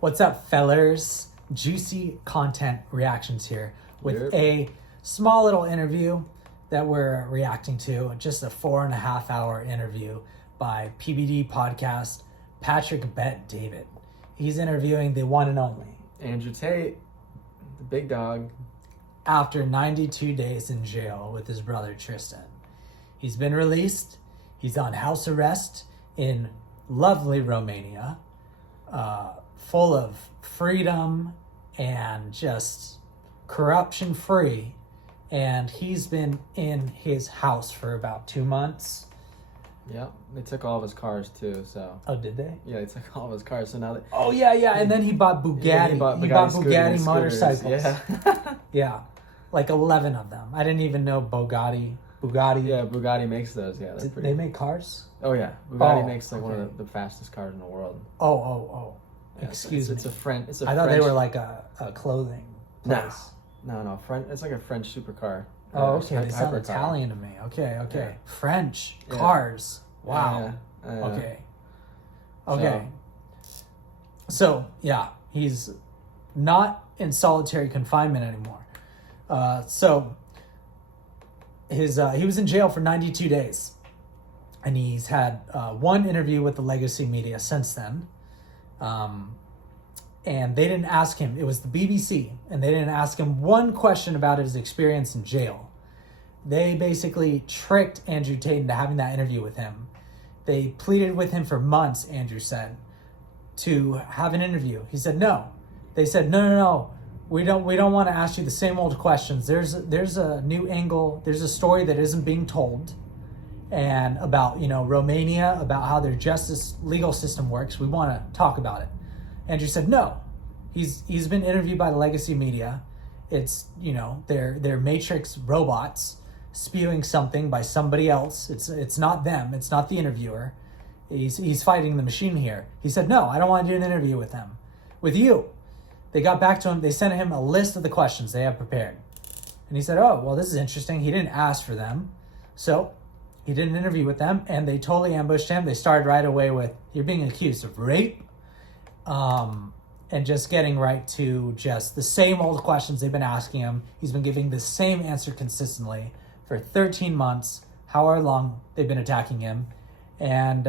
What's up, fellers? Juicy content reactions here with a small little interview that we're reacting to. Just a 4.5 hour interview by PBD podcast, Patrick Bet David. He's interviewing the one and only Andrew Tate, the big dog. After 92 days in jail with his brother Tristan. He's been released. He's on house arrest in lovely Romania, full of freedom and just corruption free. And he's been in his house for about 2 months. Yep, they took all of his cars too. So. Oh, did they? Yeah, they took all of his cars. So now they. Oh yeah, and then he bought Bugatti. Yeah, he bought Bugatti motorcycles. Yeah. Yeah, like 11 of them. I didn't even know Bugatti. Yeah, Bugatti makes those. Yeah, that's pretty. They make cars. Oh yeah, Bugatti makes like one of the fastest cars in the world. Oh. Yeah, Excuse me. It's a French. I thought they were like a clothing place. No. It's like a French supercar. Oh, okay. They sound hypercar. Italian to me. Okay. Yeah. French Yeah. cars. Wow. Yeah. Okay. So yeah, he's not in solitary confinement anymore. So he was in jail for 92 days, and he's had one interview with the legacy media since then. And they didn't ask him. It was the BBC, and they didn't ask him one question about his experience in jail. They basically tricked Andrew Tate into having that interview with him. They pleaded with him for months, Andrew said, to have an interview. He said no. They said no. We don't want to ask you the same old questions. There's a new angle. There's a story that isn't being told, and about Romania, about how their legal system works. We want to talk about it. Andrew said no. He's been interviewed by the legacy media. It's they're matrix robots spewing something by somebody else. It's not them. It's not the interviewer. He's fighting the machine here. He said no. I don't want to do an interview with them. With you. They got back to him. They sent him a list of the questions they had prepared. And he said, oh, well, this is interesting. He didn't ask for them. So he did an interview with them, and they totally ambushed him. They started right away with, you're being accused of rape, and just getting right to just the same old questions they've been asking him. He's been giving the same answer consistently for 13 months, however long they've been attacking him. And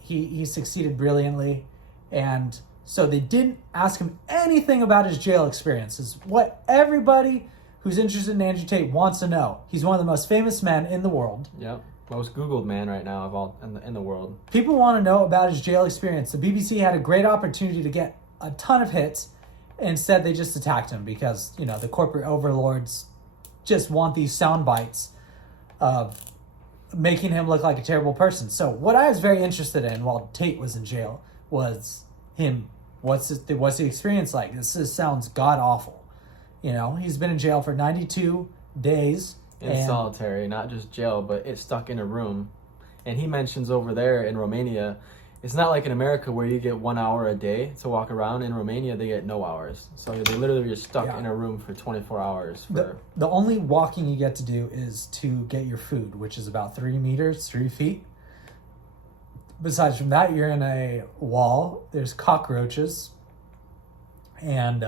he succeeded brilliantly. And so they didn't ask him anything about his jail experiences. What everybody who's interested in Andrew Tate wants to know. He's one of the most famous men in the world. Yep, most Googled man right now of all in the world. People want to know about his jail experience. The BBC had a great opportunity to get a ton of hits. Instead, they just attacked him because the corporate overlords just want these sound bites of making him look like a terrible person. So what I was very interested in while Tate was in jail was him. What's the experience like? This sounds god awful. He's been in jail for 92 days. In solitary, not just jail, but it's stuck in a room. And he mentions over there in Romania, it's not like in America where you get 1 hour a day to walk around. In Romania, they get no hours. So they literally are stuck in a room for 24 hours. The only walking you get to do is to get your food, which is about 3 meters, 3 feet. Besides from that, you're in a wall. There's cockroaches. And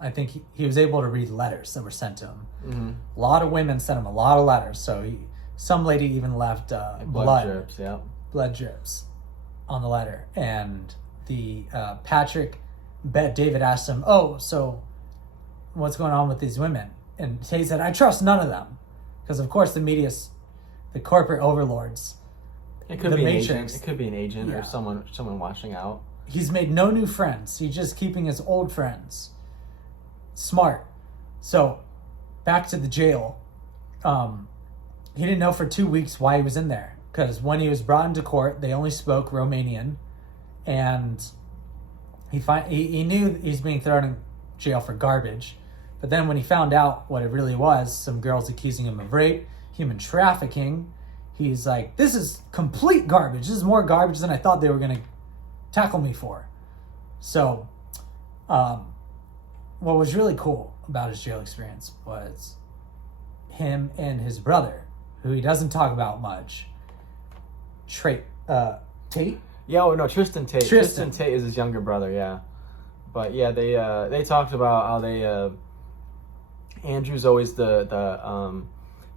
I think he was able to read letters that were sent to him. Mm-hmm. A lot of women sent him a lot of letters. So some lady even left blood drips, yeah. Blood drips on the letter. And the Patrick Bet David asked him, oh, so what's going on with these women? And Tate said, I trust none of them. Because, of course, the corporate overlords, it could be an agent. It could be an agent or someone watching out. He's made no new friends. He's just keeping his old friends. Smart. So, back to the jail. He didn't know for 2 weeks why he was in there. Because when he was brought into court, they only spoke Romanian. And he knew he's being thrown in jail for garbage. But then when he found out what it really was, some girls accusing him of rape, human trafficking, he's like, this is complete garbage. This is more garbage than I thought they were going to tackle me for. So, what was really cool about his jail experience was him and his brother, who he doesn't talk about much, Tate? Yeah, no, Tristan Tate. Tristan Tate is his younger brother, yeah. But yeah, they talked about how Andrew's always the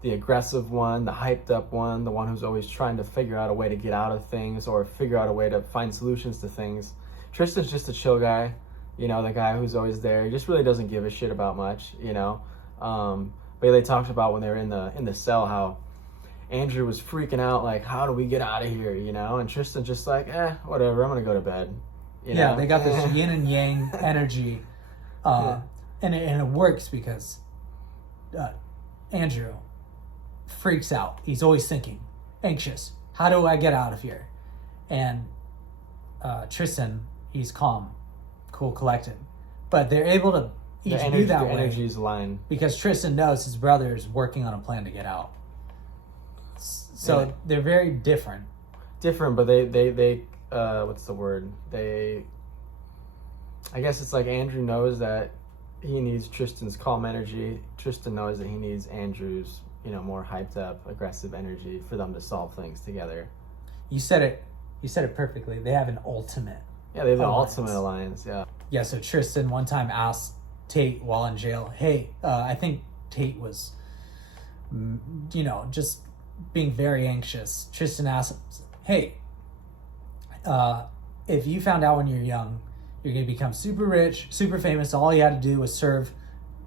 aggressive one, the hyped up one, the one who's always trying to figure out a way to get out of things or figure out a way to find solutions to things. Tristan's just a chill guy, the guy who's always there. He just really doesn't give a shit about much, But they talked about when they were in the cell how Andrew was freaking out, like, how do we get out of here, And Tristan's just like, whatever, I'm gonna go to bed. Yeah, they got this yin and yang energy, and it works because Andrew freaks out. He's always thinking, anxious. How do I get out of here? And Tristan, he's calm, cool, collected. But they're able to each do that way. The energy's aligned. Because Tristan knows his brother is working on a plan to get out. So they're very different. Different, but they what's the word? I guess it's like Andrew knows that he needs Tristan's calm energy. Tristan knows that he needs Andrew's, more hyped up, aggressive energy for them to solve things together. You said it perfectly. They have an ultimate. Yeah, they have the ultimate alliance, yeah. Yeah, so Tristan one time asked Tate while in jail, hey, I think Tate was, just being very anxious. Tristan asked him, hey, if you found out when you're young, you're going to become super rich, super famous, all you had to do was serve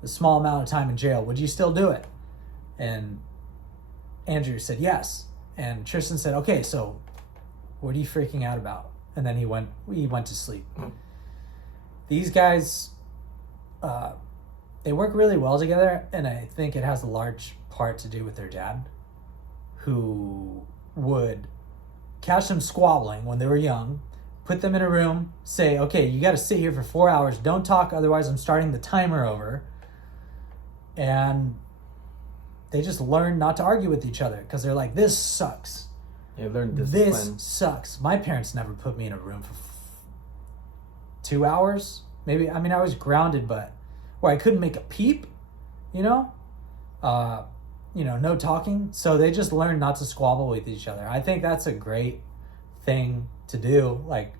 a small amount of time in jail, would you still do it? And Andrew said yes. And Tristan said, okay, so what are you freaking out about? And then he went to sleep. These guys, they work really well together, and I think it has a large part to do with their dad, who would catch them squabbling when they were young, put them in a room, say, okay, you got to sit here for 4 hours, don't talk, otherwise I'm starting the timer over. And they just learn not to argue with each other because they're like, this sucks. Yeah, learn discipline. This sucks. My parents never put me in a room for 2 hours. Maybe, I was grounded, but where I couldn't make a peep, no talking. So they just learned not to squabble with each other. I think that's a great thing to do. Like,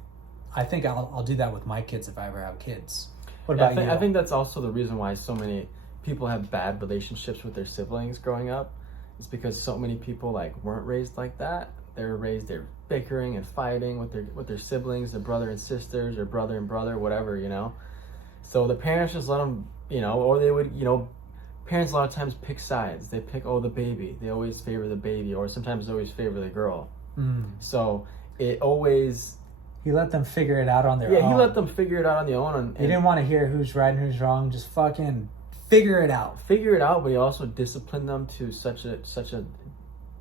I think I'll do that with my kids if I ever have kids. What about you? I think that's also the reason why so many people have bad relationships with their siblings growing up. It's because so many people weren't raised like that. They're bickering and fighting with their siblings, their brother and sisters, or brother and brother, whatever, So the parents just let them, or they would, parents a lot of times pick sides. They pick, the baby. They always favor the baby, or sometimes they always favor the girl. So it always... He let them figure it out on their own. Yeah, he let them figure it out on their own. He didn't want to hear who's right and who's wrong. Just fucking figure it out. Figure it out, but he also disciplined them to such a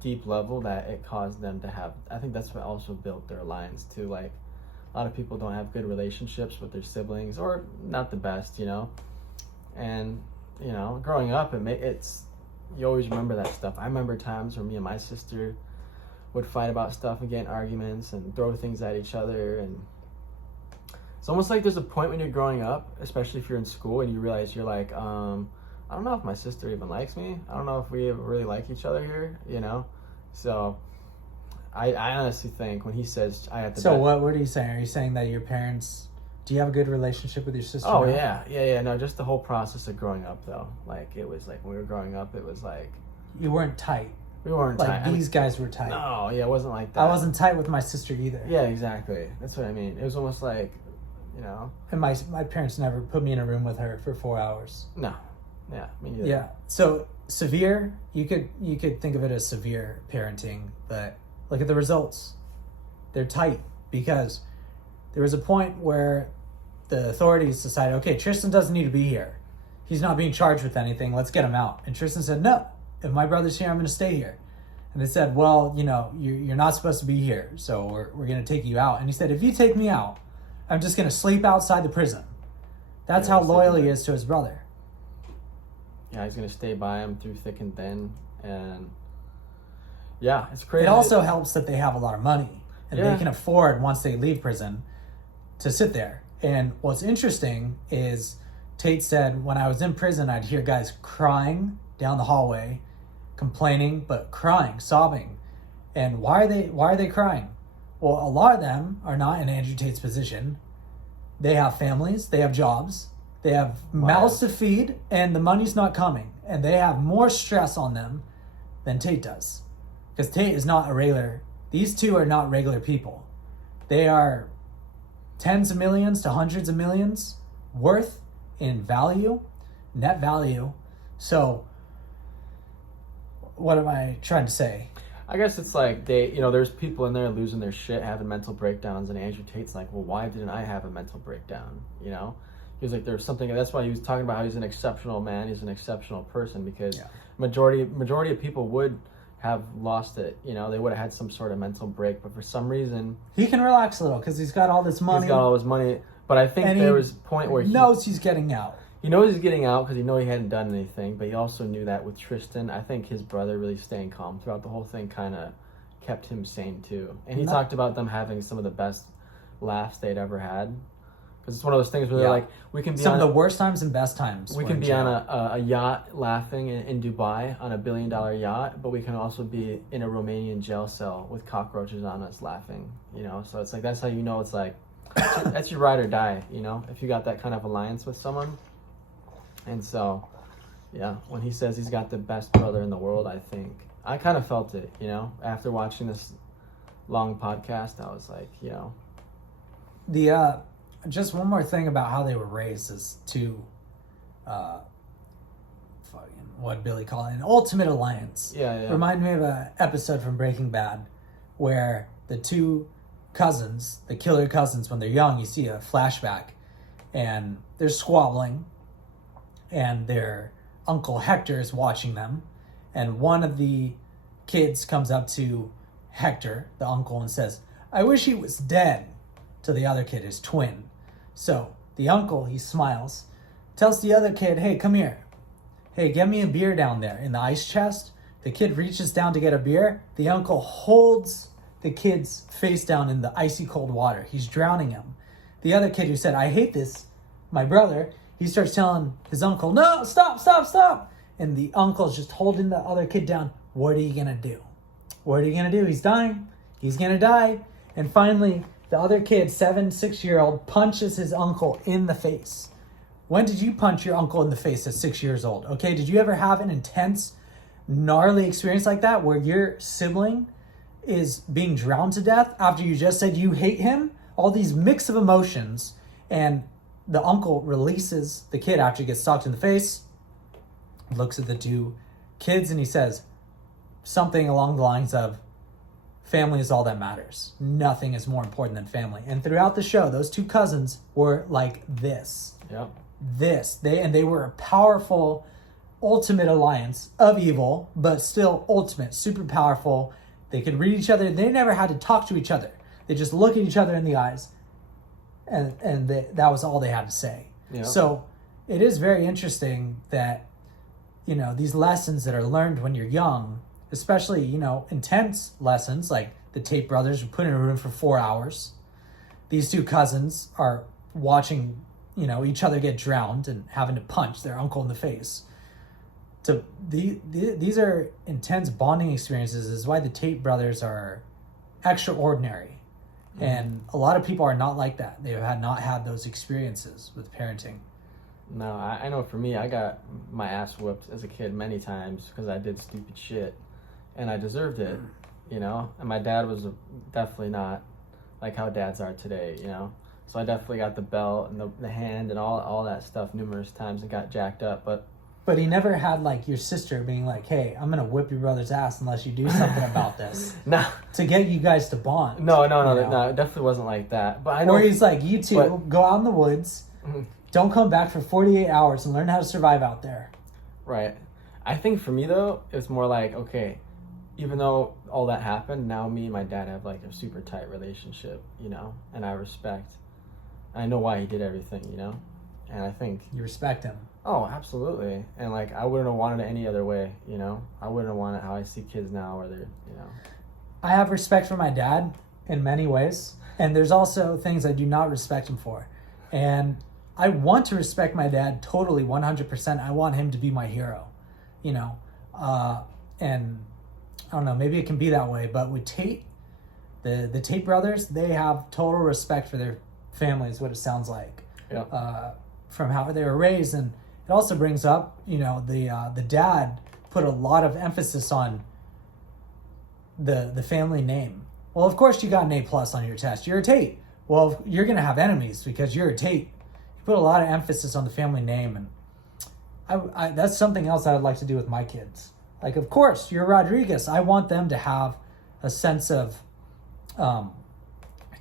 deep level that it caused them to have... I think that's what also built their alliance too. A lot of people don't have good relationships with their siblings, or not the best, And, growing up, it's... You always remember that stuff. I remember times where me and my sister would fight about stuff and get in arguments and throw things at each other, and it's almost like there's a point when you're growing up, especially if you're in school, and you realize you're like, I don't know if my sister even likes me. I don't know if we really like each other here, So I honestly think when he says I have to... So what are you saying? Are you saying that your parents... Do you have a good relationship with your sister? Oh, now? Yeah. No, just the whole process of growing up, though. It was when we were growing up, it was like... You weren't tight. We weren't tight. These guys were tight. No, it wasn't like that. I wasn't tight with my sister either. Yeah, exactly. That's what I mean. It was almost like, And my parents never put me in a room with her for 4 hours. No. Yeah, me neither. Yeah. So severe, you could think of it as severe parenting, but look at the results. They're tight because there was a point where the authorities decided, okay, Tristan doesn't need to be here. He's not being charged with anything. Let's get him out. And Tristan said, no. If my brother's here, I'm going to stay here. And they said, well, you're not supposed to be here, so we're going to take you out. And he said, if you take me out, I'm just going to sleep outside the prison. That's how loyal he is to his brother. Yeah, he's going to stay by him through thick and thin. And yeah, it's crazy. It also helps that they have a lot of money. And they can afford, once they leave prison, to sit there. And what's interesting is Tate said, when I was in prison, I'd hear guys crying down the hallway, complaining, but crying, sobbing. And why are they crying? Well, a lot of them are not in Andrew Tate's position. they have families, they have jobs, they have mouths to feed, and the money's not coming. And they have more stress on them than Tate does. Because Tate is not a regular, these two are not regular people. They are tens of millions to hundreds of millions worth in value, net value. So, what am I trying to say? I guess it's like there's people in there losing their shit, having mental breakdowns, and Andrew Tate's like, well, why didn't I have a mental breakdown? He was like, there's something. That's why he was talking about how he's an exceptional man, he's an exceptional person, because majority of people would have lost it. They would have had some sort of mental break, but for some reason he can relax a little because he's got all this money. He's got all his money, but I think there was a point where he knows he's getting out. He knows he's getting out because he hadn't done anything, but he also knew that with Tristan, I think his brother really staying calm throughout the whole thing kind of kept him sane too. And he talked about them having some of the best laughs they'd ever had. Because it's one of those things where they're like, we can be some of the worst times and best times. We can be on a yacht laughing in Dubai on $1 billion yacht, but we can also be in a Romanian jail cell with cockroaches on us laughing. So it's like, that's how it's like, that's your ride or die, if you got that kind of alliance with someone. And so, when he says he's got the best brother in the world, I think I kind of felt it, after watching this long podcast. I was like, the just one more thing about how they were raised is to what Billy called it, an ultimate alliance. Remind me of an episode from Breaking Bad where the two cousins, the killer cousins, when they're young, you see a flashback and they're squabbling and their uncle Hector is watching them, and one of the kids comes up to Hector, the uncle, and says, "I wish he was dead," to the other kid, his twin. So the uncle, he smiles, tells the other kid, "Hey, come here. Hey, get me a beer down there in the ice chest." The kid reaches down to get a beer. The uncle holds the kid's face down in the icy cold water. He's drowning him. The other kid who said, "I hate this, my brother," he starts telling his uncle, "No, stop. And the uncle's just holding the other kid down. What are you going to do? What are you going to do? He's dying. He's going to die. And finally, the other kid, 6-year-old, punches his uncle in the face. When did you punch your uncle in the face at 6 years old? Okay, did you ever have an intense, gnarly experience like that where your sibling is being drowned to death after you just said you hate him? All these mix of emotions, and the uncle releases the kid after he gets socked in the face, looks at the two kids, and he says something along the lines of, "Family is all that matters. Nothing is more important than family." And throughout the show, those two cousins were like this. Yep. They were a powerful, ultimate alliance of evil, but still ultimate, super powerful. They could read each other. They never had to talk to each other. They just look at each other in the eyes, and that was all they had to say. Yep. So it is very interesting that, these lessons that are learned when you're young, especially, intense lessons, like the Tate brothers were put in a room for 4 hours. These two cousins are watching, each other get drowned and having to punch their uncle in the face. So these are intense bonding experiences. This is why the Tate brothers are extraordinary. Mm-hmm. And a lot of people are not like that. They have not had those experiences with parenting. No, I know for me, I got my ass whooped as a kid many times because I did stupid shit. And I deserved it, And my dad was definitely not like how dads are today, So I definitely got the belt and the hand and all that stuff numerous times and got jacked up. But he never had like your sister being like, "Hey, I'm gonna whip your brother's ass unless you do something about this." No. To get you guys to bond. No, it definitely wasn't like that. But I know. Or he's like, "You two go out in the woods, don't come back for 48 hours and learn how to survive out there." Right. I think for me though, it's more like, okay, even though all that happened, now me and my dad have like a super tight relationship, and I respect. I know why he did everything, and I think you respect him. Oh, absolutely. And like, I wouldn't have wanted it any other way, I wouldn't have wanted how I see kids now, where they're, I have respect for my dad in many ways, and there's also things I do not respect him for. And I want to respect my dad totally 100%. I want him to be my hero, and I don't know, maybe it can be that way, but with Tate, the Tate brothers, they have total respect for family is what it sounds like. Yeah. From how they were raised. And it also brings up, the dad put a lot of emphasis on the family name. Well, of course you got an A+ on your test. You're a Tate. Well, you're going to have enemies because you're a Tate. You put a lot of emphasis on the family name, and I that's something else I would like to do with my kids. Like, of course, you're Rodriguez. I want them to have a sense of,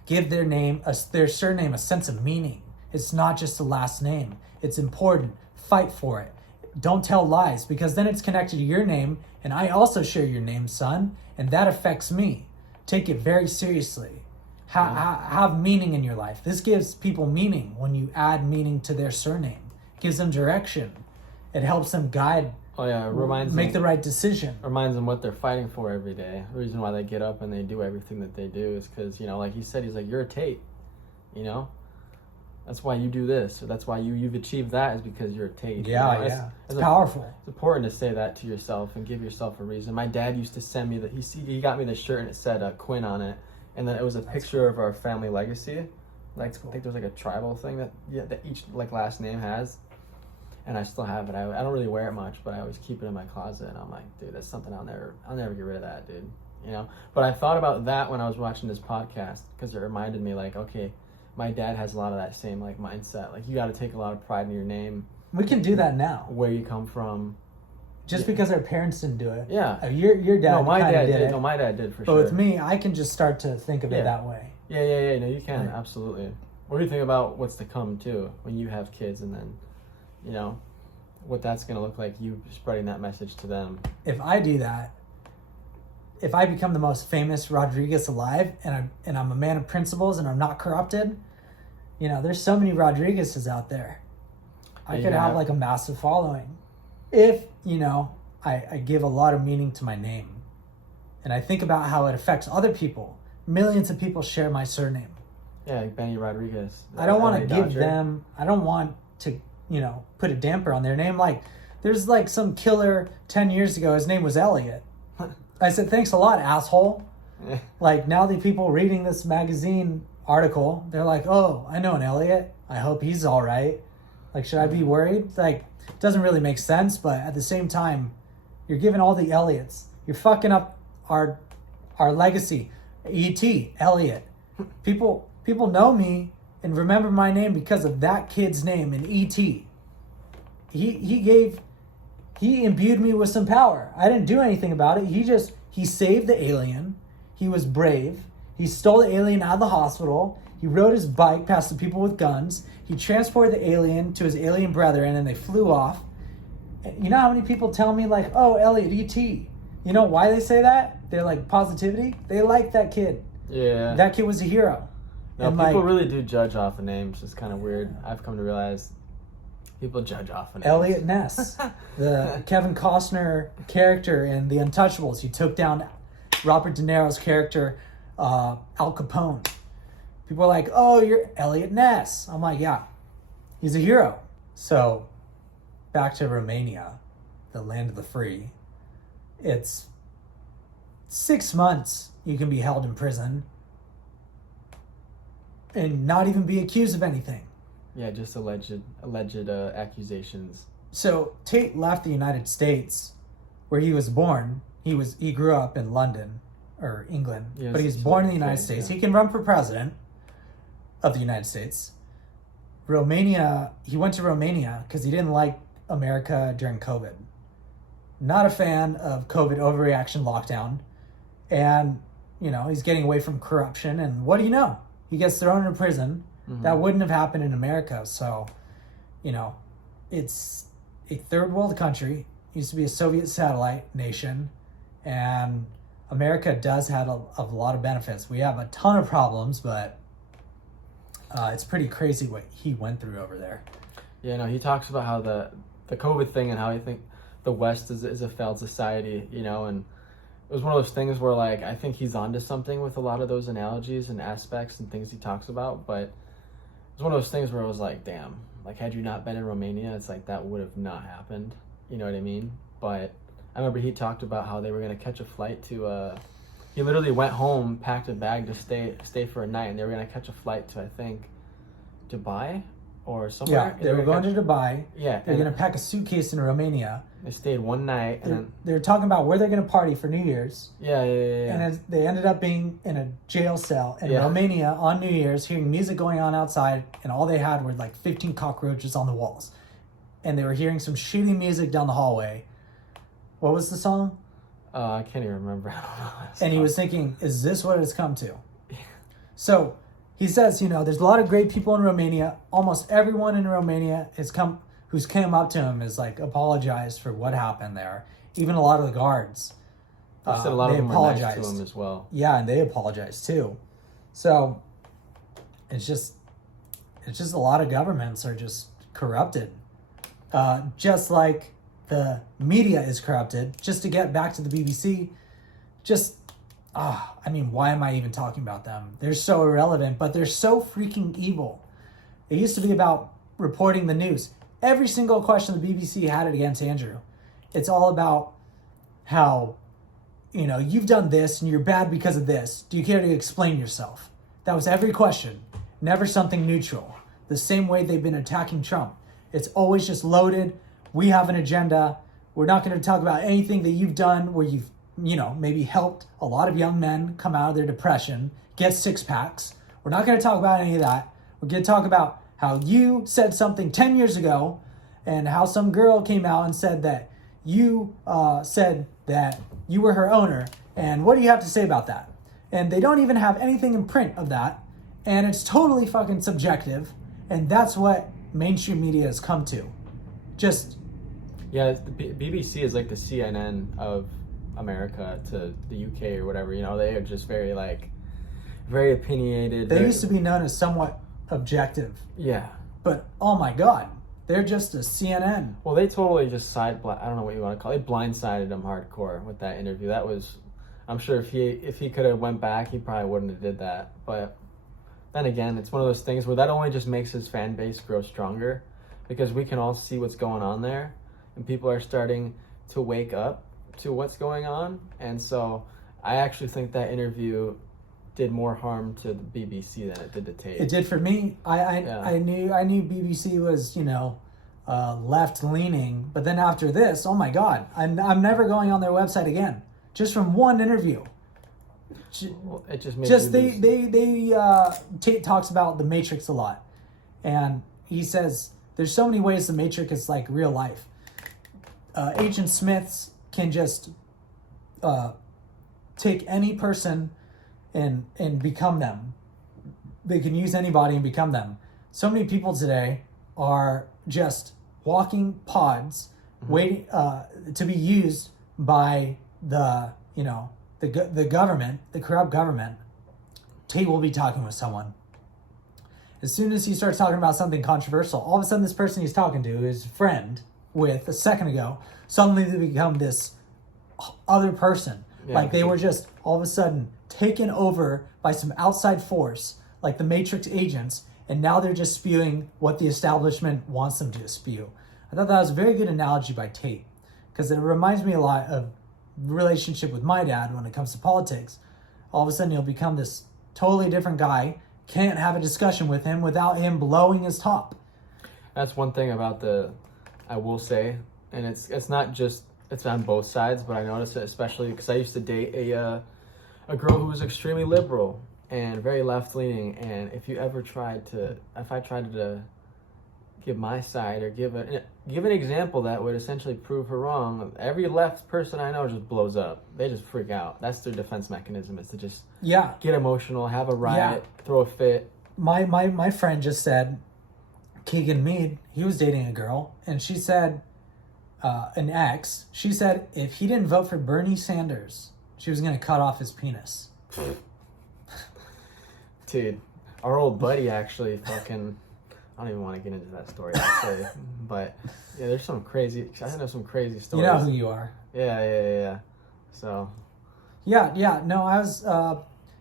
give their surname a sense of meaning. It's not just a last name. It's important. Fight for it. Don't tell lies, because then it's connected to your name, and I also share your name, son, and that affects me. Take it very seriously. Have meaning in your life. This gives people meaning when you add meaning to their surname. It gives them direction. It helps them guide. Oh yeah, it reminds make them, the right decision. Reminds them what they're fighting for every day. The reason why they get up and they do everything that they do is because, like he said, he's like, you're a Tate, That's why you do this, or that's why you've achieved that, is because you're a Tate. Yeah, it's powerful. It's important to say that to yourself and give yourself a reason. My dad used to send me he got me the shirt and it said Quinn on it, and then it was a picture of our family legacy. Like, cool. I think there's like a tribal thing that each last name has, and I still have it. I don't really wear it much, but I always keep it in my closet, and I'm like, dude, that's something I'll never get rid of that, dude. But I thought about that when I was watching this podcast, because it reminded me, like, okay, my dad has a lot of that same mindset. Like, you got to take a lot of pride in your name. We can do that now. Where you come from. Just because our parents didn't do it. Yeah. Your dad. No, my dad did. No, my dad did for sure. But with me, I can just start to think of it that way. Yeah. No, you can, absolutely. What do you think about what's to come too when you have kids, and then, what that's gonna look like? You spreading that message to them. If I do that, if I become the most famous Rodriguez alive, and I'm a man of principles, and I'm not corrupted, there's so many Rodriguezes out there. I could have a massive following if I give a lot of meaning to my name, and I think about how it affects other people. Millions of people share my surname. Yeah, like Benny Rodriguez. I don't want to give them. I don't want to put a damper on their name. Like, there's some killer 10 years ago. His name was Elliot. I said, thanks a lot, asshole. Like, now the people reading this magazine article, they're like, oh, I know an Elliot. I hope he's all right. Like, should I be worried? Like, it doesn't really make sense, but at the same time, you're giving all the Elliots. You're fucking up our legacy. E.T., Elliot. People know me and remember my name because of that kid's name in E.T. He imbued me with some power. I didn't do anything about it. He saved the alien. He was brave. He stole the alien out of the hospital. He rode his bike past the people with guns. He transported the alien to his alien brethren, and they flew off. You know how many people tell me, like, oh, Elliot, E.T. You know why they say that? They're like, positivity. They like that kid. Yeah. That kid was a hero. No, and people really do judge off of names. It's kind of weird. I've come to realize people judge off of names. Elliot Ness, the Kevin Costner character in The Untouchables. He took down Robert De Niro's character, Al Capone. People are like, oh, you're Elliot Ness. I'm like, yeah, he's a hero. So, back to Romania, the land of the free. It's 6 months you can be held in prison and not even be accused of anything. Yeah, just alleged accusations. So Tate left the United States, where he was born. He grew up in London or England, but he was born in the United States. Yeah. He can run for president of the United States. Romania, he went to Romania because he didn't like America during COVID. Not a fan of COVID overreaction lockdown. And, he's getting away from corruption. And what do you know? He gets thrown into prison. Mm-hmm. That wouldn't have happened in America. So, it's a third world country. It used to be a Soviet satellite nation. And America does have a lot of benefits. We have a ton of problems, but it's pretty crazy what he went through over there. Yeah, no, he talks about how the COVID thing and how he think the West is a failed society, and it was one of those things where, like, I think he's onto something with a lot of those analogies and aspects and things he talks about, but it was one of those things where it was like, damn, like, had you not been in Romania, it's like that would have not happened, you know what I mean? But I remember he talked about how they were going to catch a flight to, he literally went home, packed a bag to stay for a night, and they were going to catch a flight to, I think, Dubai or somewhere. Yeah, they were going to Dubai. Yeah, They're going to pack a suitcase in Romania. They stayed one night, and then they're talking about where they're going to party for New Year's. Yeah. And they ended up being in a jail cell in Romania on New Year's, hearing music going on outside, and all they had were like 15 cockroaches on the walls. And they were hearing some shitty music down the hallway. What was the song? I can't even remember. And he was thinking, is this what it's come to? So he says, there's a lot of great people in Romania. Almost everyone in Romania who's come up to him is like apologized for what happened there. Even a lot of the guards. Said a lot of them were nice to him as well. Yeah, and they apologized too. So it's just a lot of governments are just corrupted. Just like the media is corrupted. Just to get back to the BBC, why am I even talking about them? They're so irrelevant, but they're so freaking evil. It used to be about reporting the news. Every single question the BBC had against Andrew, it's all about how, you've done this and you're bad because of this. Do you care to explain yourself? That was every question. Never something neutral. The same way they've been attacking Trump. It's always just loaded. We have an agenda. We're not going to talk about anything that you've done where you've, maybe helped a lot of young men come out of their depression, get six packs. We're not going to talk about any of that. We're going to talk about how you said something 10 years ago and how some girl came out and said that you said that you were her owner. And what do you have to say about that? And they don't even have anything in print of that. And it's totally fucking subjective. And that's what mainstream media has come to. The BBC is like the CNN of America to the UK or whatever. They are just very opinionated. They used to be known as somewhat objective. Yeah. But oh my God, they're just a CNN. Well, they totally just I don't know what you want to call it. They blindsided him hardcore with that interview. That was, I'm sure if he could have went back, he probably wouldn't have did that. But then again, it's one of those things where that only just makes his fan base grow stronger, because we can all see what's going on there, and people are starting to wake up to what's going on. And so I actually think that interview did more harm to the BBC than it did to Tate. It did for me. I knew BBC was, left leaning, but then after this, oh my God, I'm never going on their website again. Just from one interview. Well, it just makes Tate talks about the Matrix a lot, and he says there's so many ways the Matrix is like real life. Agent Smiths can just take any person and become them. They can use anybody and become them. So many people today are just walking pods, waiting to be used by the government, the corrupt government. Tate will be talking with someone. As soon as he starts talking about something controversial, all of a sudden this person he's talking to, his friend with a second ago, suddenly they become this other person. Yeah. Like they were just all of a sudden taken over by some outside force, like the Matrix agents, and now they're just spewing what the establishment wants them to spew. I thought that was a very good analogy by Tate, because it reminds me a lot of relationship with my dad when it comes to politics. All of a sudden he'll become this totally different guy. Can't have a discussion with him without him blowing his top. That's one thing about I will say, and it's not just, it's on both sides, but I notice it especially because I used to date a girl who was extremely liberal and very left-leaning, and if I tried to give my side or give an example that would essentially prove her wrong, every left person I know just blows up. They just freak out. That's their defense mechanism, is to just get emotional, have a riot, throw a fit. My friend just said, Keegan Mead, he was dating a girl, and she said, an ex, she said if he didn't vote for Bernie Sanders, she was going to cut off his penis. Dude, our old buddy actually fucking... I don't even want to get into that story, actually. But, yeah, there's some crazy... I know some crazy stories. You know who you are. Yeah. So... Yeah. No, I was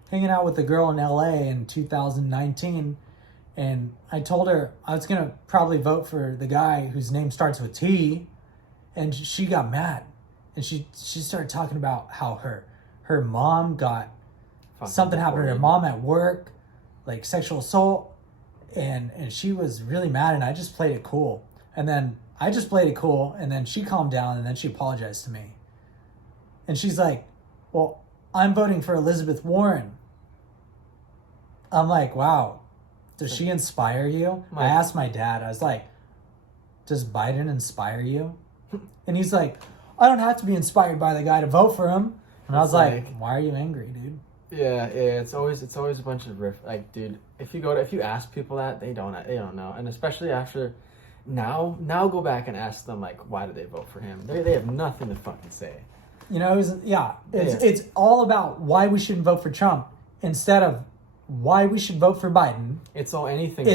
hanging out with a girl in L.A. in 2019, and I told her I was going to probably vote for the guy whose name starts with T, and she got mad. And she started talking about how her mom got... something happened to her mom at work, like sexual assault. and she was really mad, and I just played it cool. And then she calmed down, and then she apologized to me. And she's like, well, I'm voting for Elizabeth Warren. I'm like, wow, does she inspire you? I asked my dad, I was like, does Biden inspire you? And he's like, I don't have to be inspired by the guy to vote for him. And I was like, why are you angry, dude? Yeah, it's always a bunch of like, dude, if you ask people that, they don't know. And especially after now go back and ask them, like, why did they vote for him? They have nothing to fucking say. You know, it's all about why we shouldn't vote for Trump instead of why we should vote for Biden. It's all anything.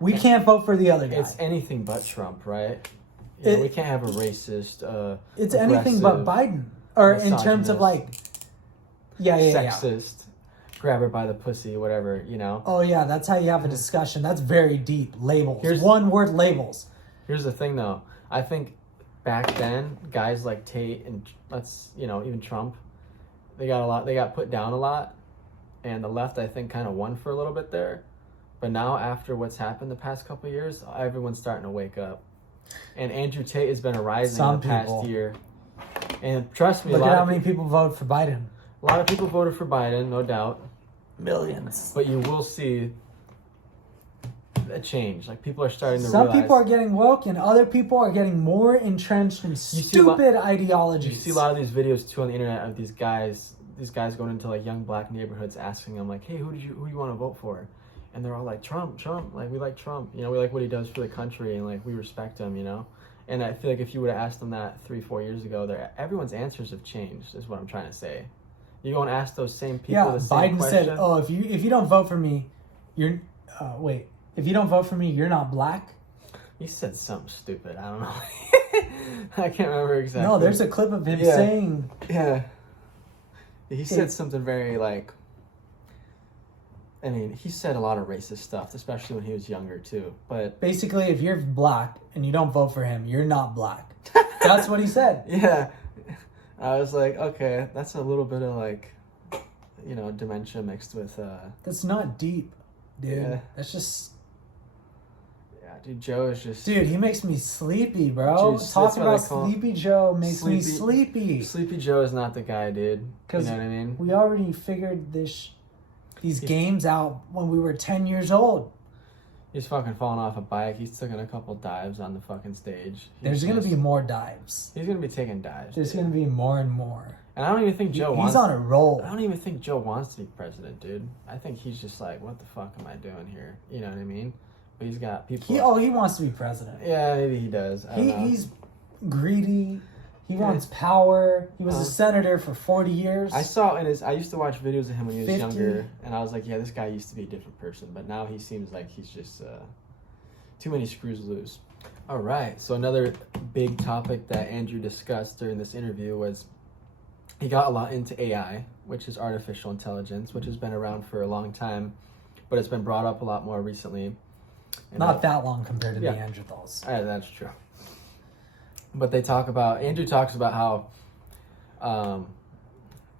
We can't vote for the other guy. It's anything but Trump, right? We can't have a racist. It's anything but Biden, or in terms of like, sexist, grab her by the pussy, whatever, you know. Oh yeah, that's how you have a discussion. That's very deep. Labels. One word labels. Here's the thing, though. I think back then, guys like Tate and even Trump, they got put down a lot, and the left, I think, kind of won for a little bit there. But now, after what's happened the past couple of years, everyone's starting to wake up. And Andrew Tate has been rising in the past year. And trust me, look at how many people voted for Biden. A lot of people voted for Biden, no doubt. Millions. But you will see a change. Like, people are starting to realize. Some people are getting woke, and other people are getting more entrenched in stupid ideologies. You see a lot of these videos too on the internet of these guys going into like young black neighborhoods asking them like, hey, who do you want to vote for? And they're all like, Trump, like, we like Trump, you know, we like what he does for the country, and like we respect him, you know. And I feel like if you would have asked them that 3-4 years ago, everyone's answers have changed, is what I'm trying to say. You go and ask those same people the same Biden question. said, oh, if you don't vote for me, if you don't vote for me, you're not black. He said something stupid. I don't know. I can't remember exactly. No, there's a clip of him saying. Yeah. He said something very like. I mean, he said a lot of racist stuff, especially when he was younger too. But basically, if you're black and you don't vote for him, you're not black. That's what he said. Yeah. I was like, okay, that's a little bit of like, you know, dementia mixed with. That's not deep, dude. Yeah. That's just. Yeah, dude, Joe is just. Dude, he makes me sleepy, bro. Talking about Sleepy Joe makes me sleepy. Sleepy Joe is not the guy, dude. You know what I mean? We already figured these games out when we were 10 years old. He's fucking falling off a bike. He's taking a couple dives on the fucking stage. There's going to be more dives. He's going to be taking dives. There's going to be more and more. And I don't even think Joe wants... He's on a roll. I don't even think Joe wants to be president, dude. I think he's just like, what the fuck am I doing here? You know what I mean? But he's got people... He wants to be president. Yeah, maybe he does. I don't know. He's greedy. He wants power. He was a senator for 40 years. I used to watch videos of him when he was younger, and I was like, yeah, this guy used to be a different person, but now he seems like he's just too many screws loose. All right, so another big topic that Andrew discussed during this interview was he got a lot into AI, which is artificial intelligence, which has been around for a long time, but it's been brought up a lot more recently. And not that long compared to Neanderthals. That's true. But Andrew talks about how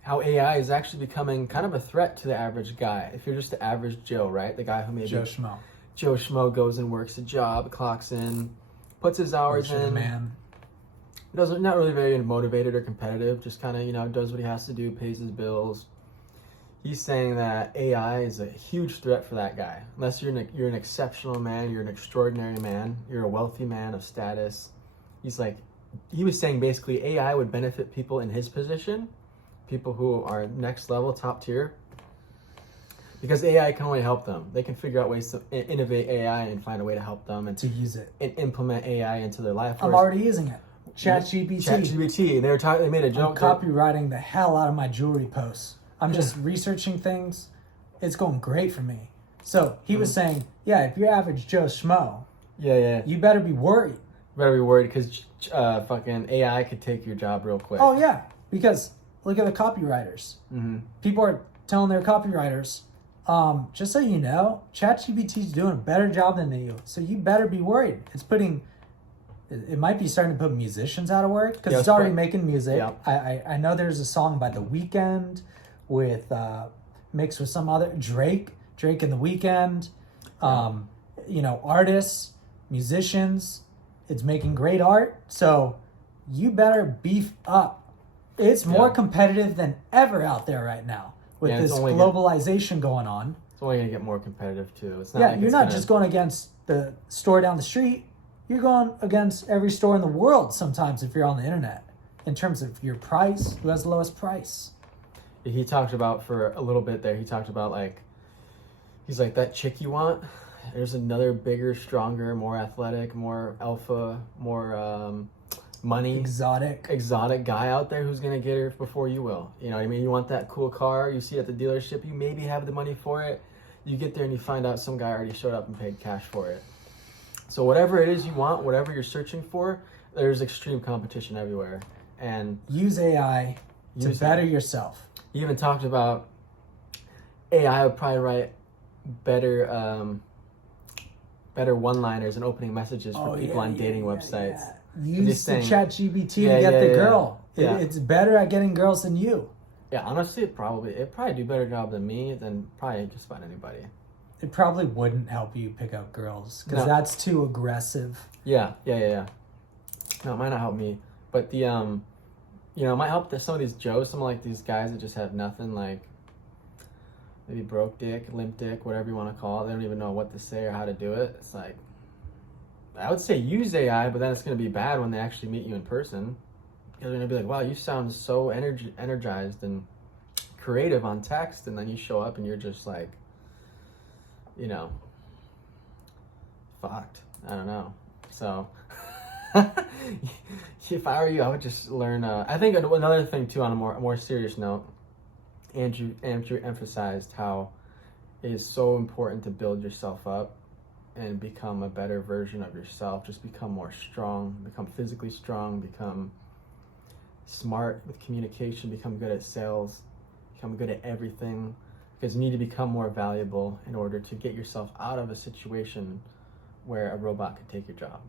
AI is actually becoming kind of a threat to the average guy. If you're just the average Joe, right? The guy who maybe... Joe Schmo. Joe Schmo goes and works a job, clocks in, puts his hours in. Man. Not really very motivated or competitive, just kind of, you know, does what he has to do, pays his bills. He's saying that AI is a huge threat for that guy. Unless you're an exceptional man, you're an extraordinary man, you're a wealthy man of status. He was saying basically AI would benefit people in his position, people who are next level, top tier, because AI can only help them. They can figure out ways to innovate AI and find a way to help them and to use it and implement AI into their life. I'm already using it. ChatGPT. They made a joke. I'm copywriting the hell out of my jewelry posts. I'm just researching things. It's going great for me. So he was saying, if you're average Joe Schmo, you better be worried. Better be worried because fucking AI could take your job real quick. Oh, yeah. Because look at the copywriters. Mm-hmm. People are telling their copywriters, just so you know, ChatGPT's doing a better job than you. So you better be worried. It might be starting to put musicians out of work because it's already making music. Yeah. I know there's a song by The Weeknd with mixed with some other Drake and The Weeknd. artists, musicians. It's making great art. So you better beef up. It's more competitive than ever out there right now with this globalization going on. It's only going to get more competitive too. It's not Yeah, you're not just going against the store down the street. You're going against every store in the world sometimes if you're on the internet. In terms of your price, who has the lowest price? He talked about for a little bit there, he talked about he's like, that chick you want, there's another bigger, stronger, more athletic, more alpha, more money. Exotic guy out there who's going to get her before you will. You know what I mean? You want that cool car, you see it at the dealership, you maybe have the money for it. You get there and you find out some guy already showed up and paid cash for it. So whatever it is you want, whatever you're searching for, there's extreme competition everywhere. And use AI to better yourself. He even talked about AI would probably write better one-liners and opening messages for people on dating websites. Yeah. Use the ChatGPT to get the girl. Yeah. It's better at getting girls than you. Yeah, honestly, it'd probably do a better job than me, than probably just about anybody. It probably wouldn't help you pick up girls because that's too aggressive. Yeah. No, it might not help me, but the it might help some of these Joes, some of these guys that just have nothing, maybe broke dick, limp dick, whatever you want to call it. They don't even know what to say or how to do it. It's I would say use AI, but then it's going to be bad when they actually meet you in person. Because they're going to be like, wow, you sound so energized and creative on text, and then you show up and you're just fucked. I don't know. So if I were you, I would just learn. I think another thing too, on a more serious note, Andrew emphasized how it is so important to build yourself up and become a better version of yourself. Just become more strong, become physically strong, become smart with communication, become good at sales, become good at everything, because you need to become more valuable in order to get yourself out of a situation where a robot could take your job.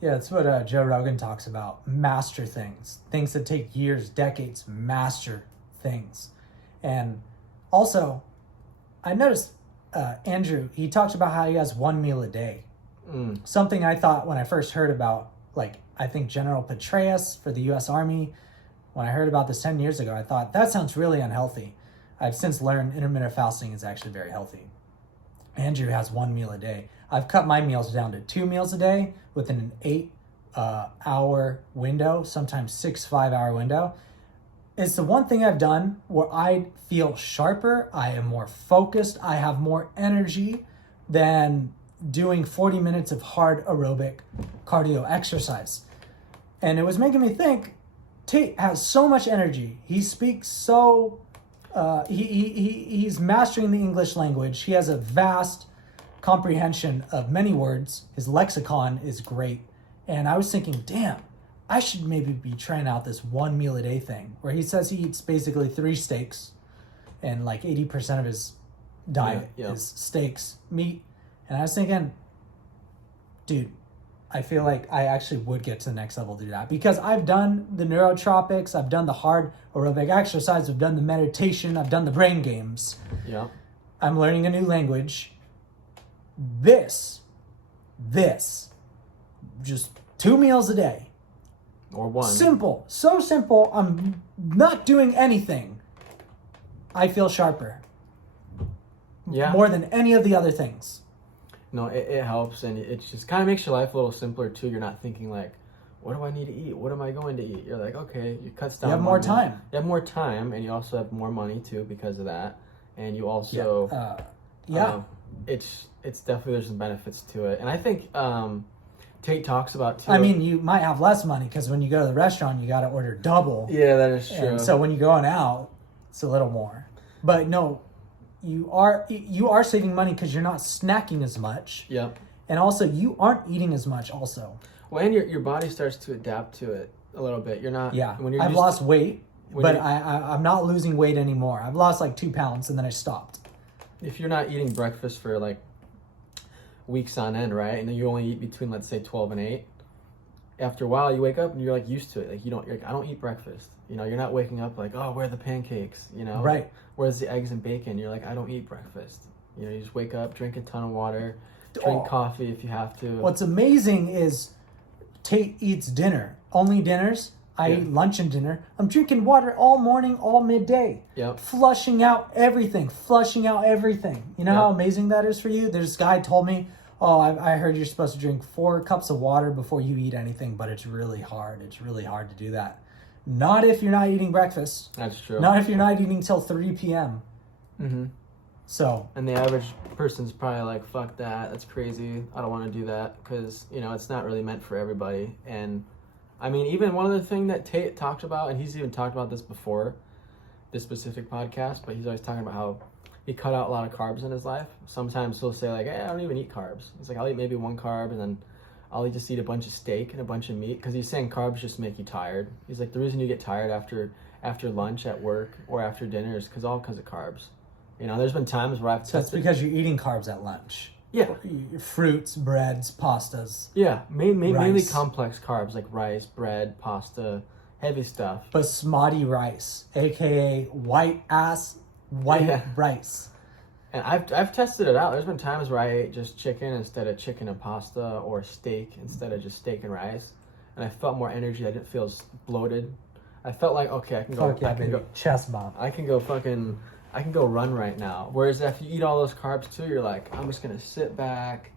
Yeah, that's what Joe Rogan talks about. Master things that take years, decades, master things. And also, I noticed Andrew, he talked about how he has one meal a day. Something I thought when I first heard about, I think General Petraeus for the U.S. Army, when I heard about this 10 years ago, I thought, that sounds really unhealthy. I've since learned intermittent fasting is actually very healthy. Andrew has one meal a day. I've cut my meals down to 2 meals a day within an 8-hour window, sometimes 5-hour window. It's the one thing I've done where I feel sharper, I am more focused, I have more energy than doing 40 minutes of hard aerobic cardio exercise. And it was making me think, Tate has so much energy. He speaks so, he's mastering the English language. He has a vast comprehension of many words. His lexicon is great. And I was thinking, damn, I should maybe be trying out this one meal a day thing where he says he eats basically 3 steaks and 80% of his diet is steaks, meat. And I was thinking, dude, I feel like I actually would get to the next level to do that because I've done the neurotropics, I've done the hard aerobic exercise, I've done the meditation, I've done the brain games. Yeah. I'm learning a new language. This, just 2 meals a day. Or 1. Simple. So simple. I'm not doing anything. I feel sharper. Yeah. More than any of the other things. No, it helps, and it just kind of makes your life a little simpler too. You're not thinking what do I need to eat? What am I going to eat? You're like, okay, you cut down. You have more time. You have more time, and you also have more money too because of that. And you also, it's definitely, there's some benefits to it. And I think Tate talks about too. I mean, you might have less money because when you go to the restaurant, you got to order double. Yeah, that is true. And so when you're going out, it's a little more. But no, you are saving money because you're not snacking as much. Yep. And also, you aren't eating as much also. Well, and your body starts to adapt to it a little bit. You're not... Yeah. I've lost weight, but I'm not losing weight anymore. I've lost 2 pounds and then I stopped. If you're not eating breakfast for weeks on end, right? And then you only eat between, let's say, 12 and 8. After a while, you wake up and you're used to it. You're I don't eat breakfast. You're not waking up oh, where are the pancakes? Right. Where's the eggs and bacon? You're I don't eat breakfast. You just wake up, drink a ton of water, Drink coffee if you have to. What's amazing is Tate eats dinner. Only dinners. I eat lunch and dinner. I'm drinking water all morning, all midday. Yep. Flushing out everything. You know how amazing that is for you? There's this guy told me, I heard you're supposed to drink 4 cups of water before you eat anything, but it's really hard. It's really hard to do that. Not if you're not eating breakfast. That's true. Not if you're not eating till 3 p.m. Mm-hmm. So. And the average person's probably like, fuck that. That's crazy. I don't want to do that because, it's not really meant for everybody. And I mean, even one other thing that Tate talked about, and he's even talked about this before, this specific podcast, but he's always talking about how he cut out a lot of carbs in his life. Sometimes he'll say like, hey, I don't even eat carbs. He's like, I'll eat maybe 1 carb and then I'll just eat a bunch of steak and a bunch of meat because he's saying carbs just make you tired. He's like, the reason you get tired after lunch at work or after dinner is because of carbs. There's been times where So that's because you're eating carbs at lunch. Yeah. Fruits, breads, pastas. Yeah, mainly complex carbs like rice, bread, pasta, heavy stuff. Basmati rice, aka white rice. And I've tested it out. There's been times where I ate just chicken instead of chicken and pasta, or steak instead of just steak and rice, and I felt more energy. I didn't feel as bloated. I felt like, okay, I can go. Fuck yeah, baby. Chest bump. I can go run right now. Whereas if you eat all those carbs too, you're like, I'm just gonna sit back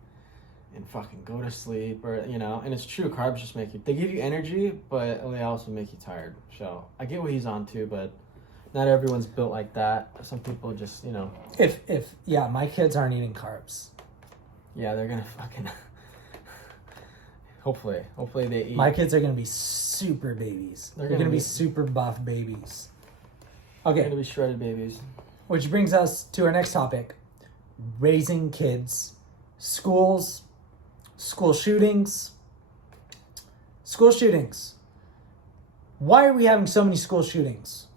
and fucking go to sleep, or and it's true, carbs just they give you energy, but they also make you tired. So I get what he's on to, but not everyone's built like that. Some people just, If my kids aren't eating carbs. Yeah, they're gonna fucking hopefully they eat. My kids are gonna be super babies. They're gonna be super buff babies. Okay. They're gonna be shredded babies. Which brings us to our next topic. Raising kids. Schools. School shootings. Why are we having so many school shootings?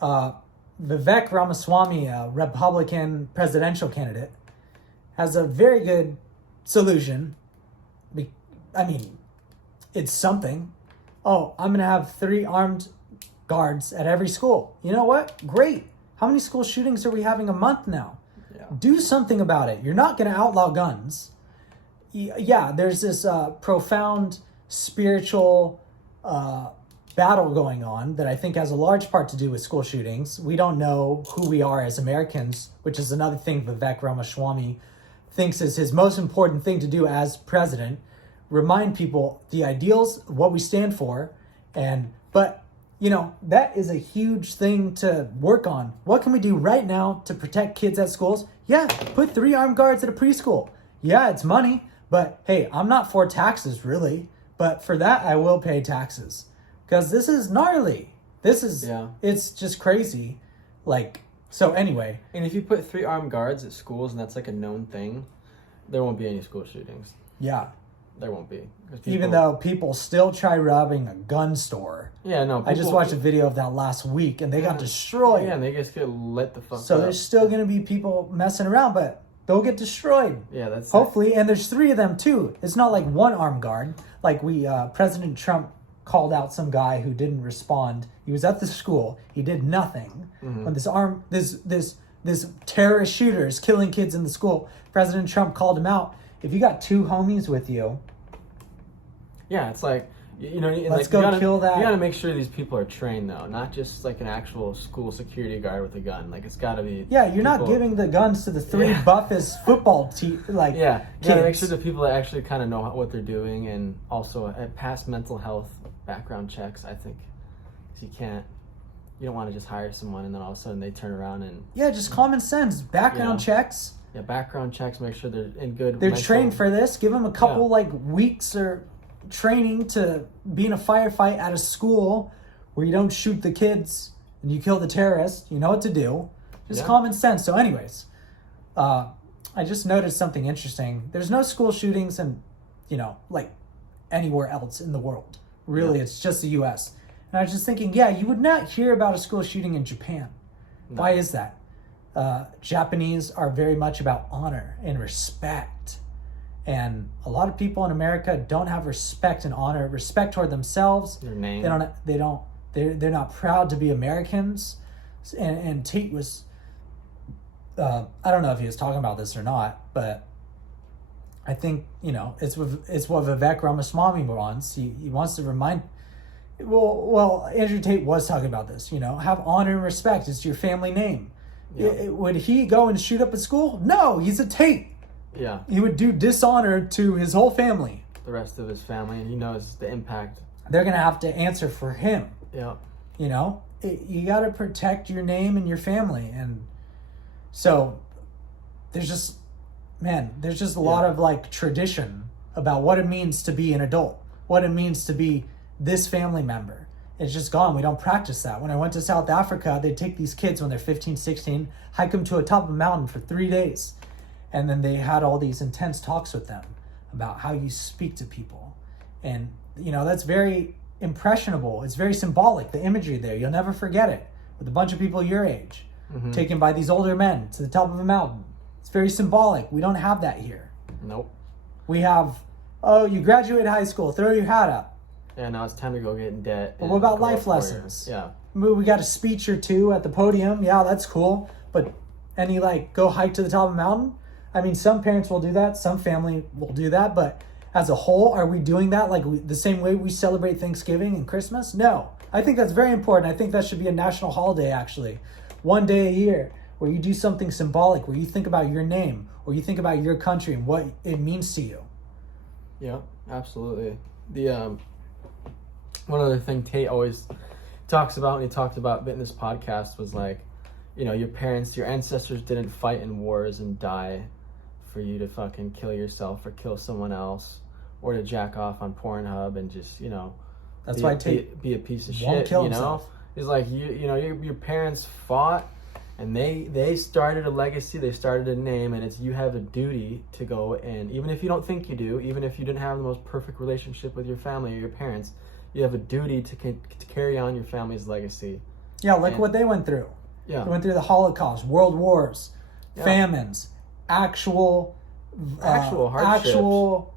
Vivek Ramaswamy, a Republican presidential candidate, has a very good solution. I mean, it's something. I'm going to have 3 armed guards at every school. You know what? Great. How many school shootings are we having a month now? Yeah. Do something about it. You're not going to outlaw guns. Yeah, there's this profound spiritual battle going on that I think has a large part to do with school shootings. We don't know who we are as Americans, which is another thing Vivek Ramaswamy thinks is his most important thing to do as president. Remind people the ideals, what we stand for, but that is a huge thing to work on. What can we do right now to protect kids at schools? Yeah, put 3 armed guards at a preschool. Yeah, it's money, but hey, I'm not for taxes really, but for that I will pay taxes because this is gnarly. It's just crazy. So anyway. And if you put 3 armed guards at schools and that's like a known thing, there won't be any school shootings. Yeah. There won't be. Even though people still try robbing a gun store. Yeah, no. I just watched a video of that last week and they got destroyed. Yeah, and they just get lit the fuck up. So there's still going to be people messing around, but they'll get destroyed. Yeah, that's hopefully. And there's 3 of them too. It's not like 1 armed guard. Like President Trump called out some guy who didn't respond. He was at the school. He did nothing. Mm-hmm. When this terrorist shooter is killing kids in the school, President Trump called him out. If you got 2 homies with you, yeah, it's like let's go kill that. You gotta make sure these people are trained though, not just like an actual school security guard with a gun. Like it's gotta be. Yeah, you're not giving the guns to the 3 buffest football team. Kids. Yeah, make sure the people that actually kind of know what they're doing, and also pass mental health background checks. I think you don't want to just hire someone and then all of a sudden they turn around and. Yeah, just common sense. Background checks. Yeah, background checks. Make sure they're in good. They're trained for this. Give them a couple weeks or training to be in a firefight at a school where you don't shoot the kids and you kill the terrorists. You know what to do. Just common sense. So anyways, I just noticed something interesting. There's no school shootings in, anywhere else in the world. Really, it's just the U.S. And I was just thinking, you would not hear about a school shooting in Japan. No. Why is that? Japanese are very much about honor and respect. And a lot of people in America don't have respect and honor, respect toward themselves. Their name. They're not proud to be Americans. And Tate was, I don't know if he was talking about this or not, but I think, it's what Vivek Ramaswamy wants. He wants to remind. Well, Andrew Tate was talking about this. Have honor and respect. It's your family name. Yeah. Would he go and shoot up a school? No, he's a Tate. Yeah. He would do dishonor to his whole family. The rest of his family, and he knows the impact. They're going to have to answer for him. Yeah. You got to protect your name and your family. And so there's just a lot of tradition about what it means to be an adult, what it means to be this family member. It's just gone. We don't practice that. When I went to South Africa, they'd take these kids when they're 15, 16, hike them to a top of a mountain for 3 days. And then they had all these intense talks with them about how you speak to people. And, that's very impressionable. It's very symbolic, the imagery there. You'll never forget it. With a bunch of people your age, taken by these older men to the top of a mountain. It's very symbolic. We don't have that here. Nope. We have, you graduate high school, throw your hat up. Yeah, now it's time to go get in debt. But what about life lessons? Yeah. We got a speech or two at the podium. Yeah, that's cool. But any go hike to the top of a mountain? I mean, some parents will do that. Some family will do that. But as a whole, are we doing that the same way we celebrate Thanksgiving and Christmas? No. I think that's very important. I think that should be a national holiday, actually. One day a year where you do something symbolic, where you think about your name, or you think about your country and what it means to you. Yeah, absolutely. One other thing Tate always talks about, and he talked about in this podcast, was your parents, your ancestors didn't fight in wars and die for you to fucking kill yourself or kill someone else or to jack off on Pornhub and just, that's why Tate be a piece of won't shit, kill himself. It's your parents fought and they started a legacy, they started a name, and you have a duty to go, and even if you don't think you do, even if you didn't have the most perfect relationship with your family or your parents, you have a duty to carry on your family's legacy. Yeah, what they went through. Yeah. They went through the Holocaust, world wars, famines, actual hardships. Actual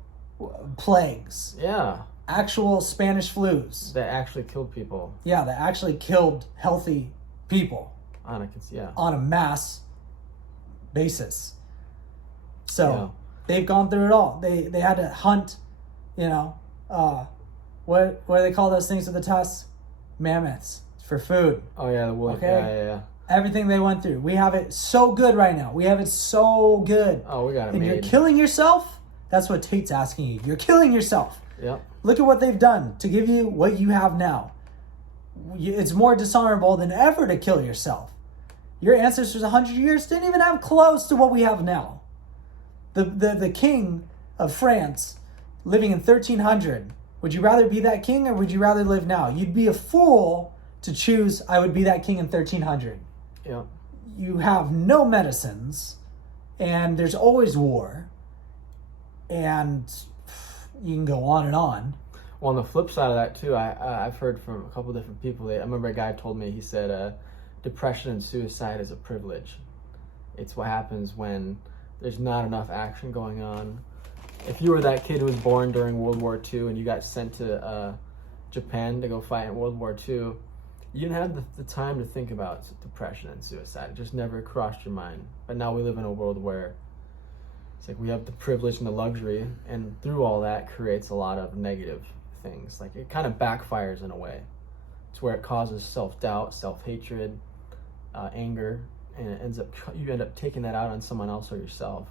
plagues. Yeah. Actual Spanish flus. That actually killed people. Yeah, that actually killed healthy people. On a mass basis. So they've gone through it all. They had to hunt, what do they call those things with the tusks? Mammoths for food. Oh yeah, the wolf. Okay? Yeah. Everything they went through. We have it so good right now. We have it so good. Oh, we got it and made. You're killing yourself? That's what Tate's asking you. You're killing yourself. Yep. Look at what they've done to give you what you have now. It's more dishonorable than ever to kill yourself. Your ancestors 100 years didn't even have close to what we have now. The king of France living in 1300, would you rather be that king or would you rather live now? You'd be a fool to choose I would be that king in 1300. Yeah. You have no medicines and there's always war and you can go on and on. Well, on the flip side of that too, I've heard from a couple different people. I remember a guy told me, he said, depression and suicide is a privilege. It's what happens when there's not enough action going on. If you were that kid who was born during World War II and you got sent to Japan to go fight in World War II, you didn't have the time to think about depression and suicide. It just never crossed your mind. But now we live in a world where it's we have the privilege and the luxury, and through all that creates a lot of negative things. It kind of backfires in a way. It's where it causes self-doubt, self-hatred, anger, and you end up taking that out on someone else or yourself,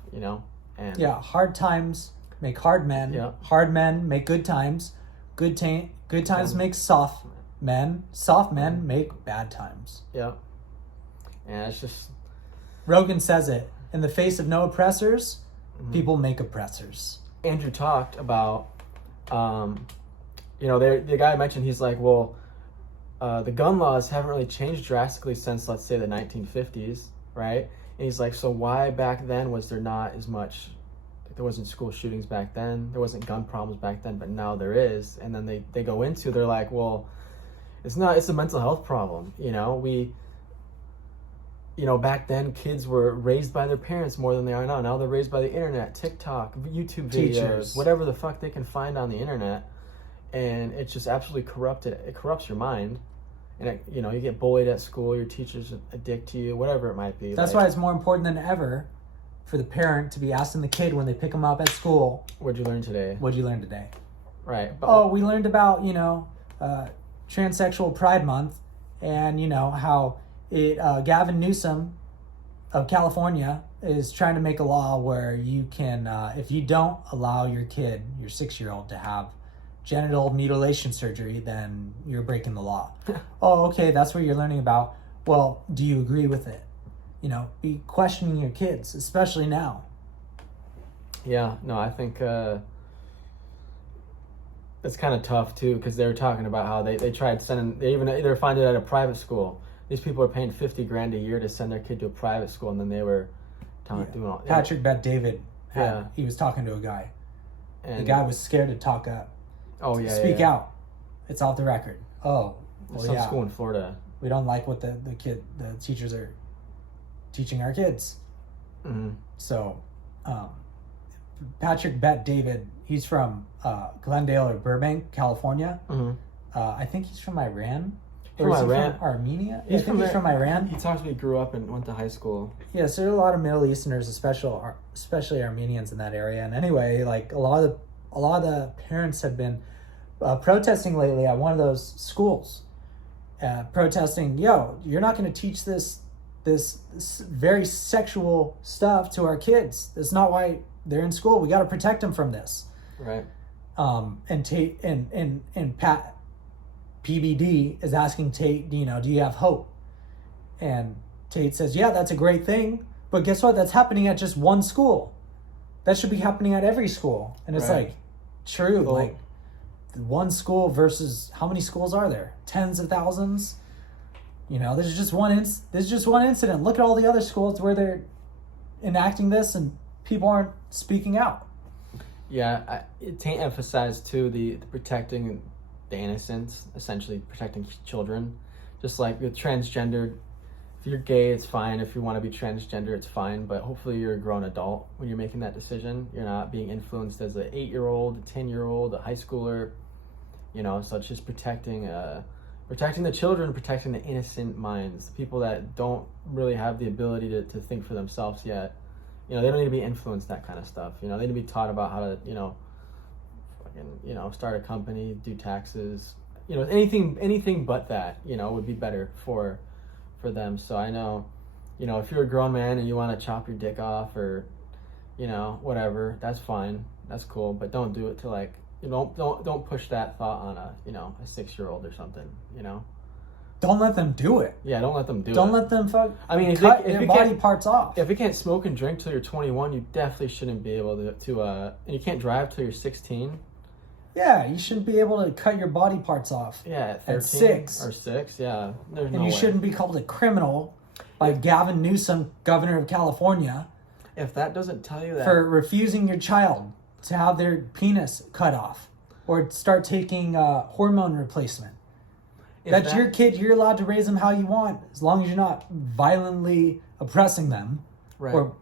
And hard times make hard men. Yeah. Hard men make good times. Good times make soft men. Soft men make bad times. Yeah. And it's just... Rogan says it. In the face of no oppressors, people make oppressors. Andrew talked about, the guy I mentioned, he's like, well, the gun laws haven't really changed drastically since, let's say, the 1950s, right? And he's like, so why back then was there not as much, there wasn't school shootings back then, there wasn't gun problems back then, but now there is. And then they go into, they're like, well, it's a mental health problem, back then kids were raised by their parents more than they are now. Now they're raised by the internet, TikTok, YouTube videos, Teachers. Whatever the fuck they can find on the internet. And it's just absolutely corrupted. It corrupts your mind. And, you get bullied at school, your teachers addict to you, whatever it might be. That's why it's more important than ever for the parent to be asking the kid when they pick them up at school, What'd you learn today? what'd you learn today? Right. Oh, we learned about, Transsexual Pride Month, and, how Gavin Newsom of California is trying to make a law where you can, if you don't allow your kid, your 6-year-old, to have genital mutilation surgery, then you're breaking the law. Oh, okay, that's what you're learning about. Well, do you agree with it? Be questioning your kids, especially now. Yeah, no, I think it's kind of tough too, because they were talking about how they tried sending, they were finding it at a private school. These people are paying $50,000 a year to send their kid to a private school, and then they were doing all. Patrick Bet David, he was talking to a guy. And the guy was scared to talk up. Oh yeah, speak out. It's off the record. Oh, well, some school in Florida. We don't like what the teachers are teaching our kids. Mm-hmm. So, Patrick Bet David, he's from Glendale or Burbank, California. Mm-hmm. I think he's from Iran. From Iran? From Armenia? He's from Iran. He talks about he grew up and went to high school. Yes, there are a lot of Middle Easterners, especially Armenians in that area. And anyway, like a lot of the parents have been protesting lately at one of those schools, protesting, you're not going to teach this very sexual stuff to our kids. That's not why they're in school. We got to protect them from this. Right. And Tate and Pat PBD is asking Tate, do you have hope? And Tate says, yeah, that's a great thing. But guess what? That's happening at just one school. That should be happening at every school. And it's like, true, well, like one school versus how many schools are there? Tens of thousands? There's just one incident. Look at all the other schools where they're enacting this and people aren't speaking out. Yeah, Tate emphasized too the protecting the innocents, essentially protecting children. Just like with transgender, if you're gay, it's fine. If you want to be transgender, it's fine. But hopefully you're a grown adult when you're making that decision. You're not being influenced as an 8-year-old, a 10-year-old, a high schooler. So it's just protecting the children, protecting the innocent minds, the people that don't really have the ability to think for themselves yet. They don't need to be influenced, that kind of stuff. They need to be taught about how to, start a company, do taxes, anything but that, would be better for them. So I know, if you're a grown man and you want to chop your dick off or, whatever, that's fine. That's cool. But don't do it to don't push that thought on a 6-year-old or something, Don't let them do it. Yeah, don't let them do it. Don't let them cut their body parts off. If you can't smoke and drink till you're 21, you definitely shouldn't be able to and you can't drive till you're 16. Yeah, you shouldn't be able to cut your body parts off. Yeah, at 13 at 6. or 6, yeah. There's and you shouldn't be called a criminal by Gavin Newsom, governor of California. If that doesn't tell you that. For refusing your child to have their penis cut off or start taking hormone replacement. That's your kid. You're allowed to raise them how you want as long as you're not violently oppressing them or,